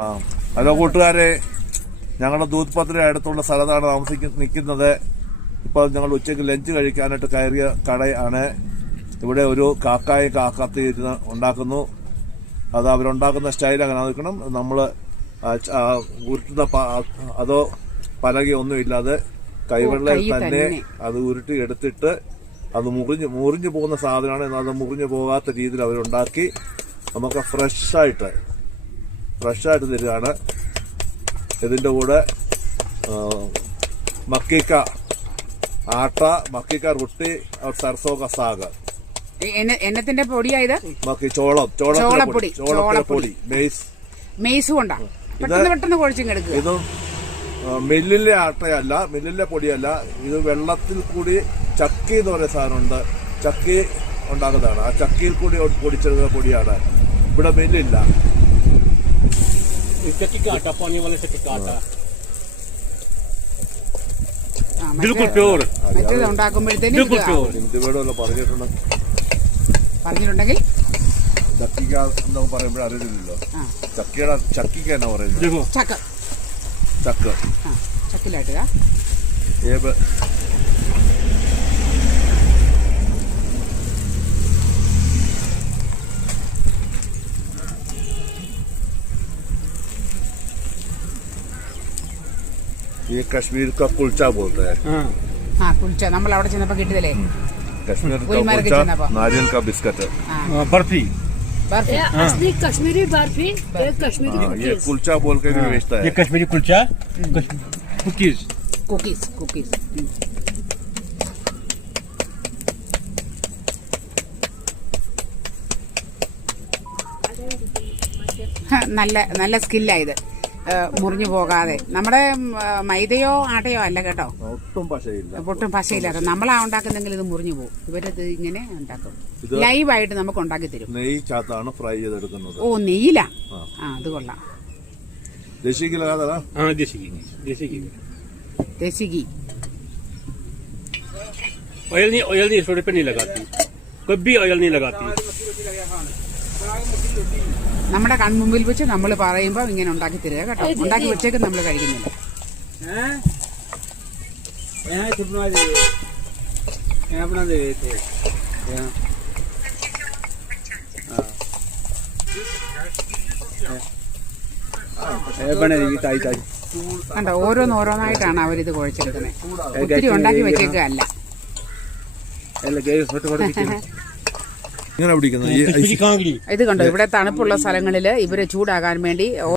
Hello കൂട്ടുകാരെ, ഞങ്ങളുടെ ദൂത് പത്ര അടുത്തുള്ള സ്ഥലത്താണ് നിൽക്കുന്നത്. ഇപ്പോൾ ഞങ്ങൾ ഉച്ചയ്ക്ക് ലഞ്ച് കഴിക്കാനായിട്ട് കയറിയ കടയാണ്. ഇവിടെ ഒരു കാക്കായും കാക്കാത്തി ഇരുന്ന് ഉണ്ടാക്കുന്നു. അത് അവരുണ്ടാക്കുന്ന സ്റ്റൈൽ അങ്ങനെ നിൽക്കണം. നമ്മൾ ഉരുട്ടുന്ന അതോ പലകയൊന്നും ഇല്ലാതെ കൈവെള്ളയിൽ തന്നെ അത് ഉരുട്ടി എടുത്തിട്ട് അത് മുറിഞ്ഞു പോകുന്ന സാധനമാണ്. എന്നാൽ അത് മുറിഞ്ഞു പോകാത്ത രീതിയിൽ അവരുണ്ടാക്കി നമുക്ക് ഫ്രഷായിട്ട് തരികയാണ്. ഇതിൻ്റെ കൂടെ മക്കിക്ക ആട്ട, മക്കിക്ക റൊട്ടി, സർസോ का साग. എന്നത്തിന്റെ പൊടിയായത് ചോളപ്പൊടി മെയ്സ് കൊണ്ടാ പെട്ടെന്ന് കുഴച്ചിങ്ങെടുക്കുക. ഇത് മില്ലിലെ ആട്ടയല്ല, മില്ലിലെ പൊടിയല്ല. ഇത് വെള്ളത്തിൽ കൂടി ചക്കി എന്ന് പറയുന്ന സാധനമുണ്ട്. ചക്കി ഉണ്ടാക്കുന്നതാണ്. ആ ചക്കിയിൽ കൂടി പൊടിച്ചെടുക്കുന്ന പൊടിയാണ്. ഇവിടെ മില്ലില്ല. बिल्कुल प्योर മറ്റേത് ഉണ്ടാക്കുമ്പോഴത്തേനും പറഞ്ഞിട്ടുണ്ടെങ്കിൽ ചക്കിക്ക എന്നൊക്കെ പറയുമ്പോൾ അറിയില്ലല്ലോ. ചക്കിക്ക എന്നാ പറയുന്നത്? ചക്ക് ചക്കിലാട്ടുക. ये कश्मीर का कुलचा बोलते हैं. हाँ कुलचा നമ്മൾ അവിടെ ചെന്നപ്പോൾ കിട്ടിയതല്ലേ. कश्मीर का कुलचा, नारियल का बिस्किट, बर्फी. असली कश्मीरी बर्फी, कश्मीरी ये कुलचा बोल के भी बेचता है. ये कश्मीरी कुलचा, कुकीज. നല്ല സ്കില്ലായത്, മുറിഞ്ഞു പോകാതെ. നമ്മുടെ മൈദയോ ആട്ടയോ അല്ല കേട്ടോ, ഒട്ടും പശയില്ലാത്ത നമ്മളാ ഉണ്ടാക്കുന്നെങ്കിൽ ഇത് മുറിഞ്ഞു പോകും. ഇവരത് ഇങ്ങനെ ഉണ്ടാക്കും, ലൈവായിട്ട് നമുക്ക് ഉണ്ടാക്കി തരും. നെയ്യ് ഫ്രൈ ചെയ്തെടുക്കുന്നത്. ഓ നെയ്യിലാ. അത് കൊള്ളാം. देसी घी लगा था. देसी घी ऑयल नहीं छोटे पे नहीं लगाती, कभी ऑयल नहीं लगाती. നമ്മുടെ കൺമുമ്പിൽ വെച്ച് നമ്മൾ പറയുമ്പോൾ ഇങ്ങനെ ഉണ്ടാക്കി തരിക കേട്ടോ. ഉണ്ടാക്കി വെച്ചേക്ക് നമ്മൾ കഴിക്കുന്നില്ല. കണ്ടോ, ഓരോന്നായിട്ടാണ് അവരിത് കുഴച്ചെടുക്കുന്നത്. ഒത്തിരി ഉണ്ടാക്കി വെച്ചേക്കല്ല. ഇത് കണ്ടോ, ഇവിടെ തണുപ്പുള്ള സ്ഥലങ്ങളിൽ ഇവര് ചൂടാകാൻ വേണ്ടി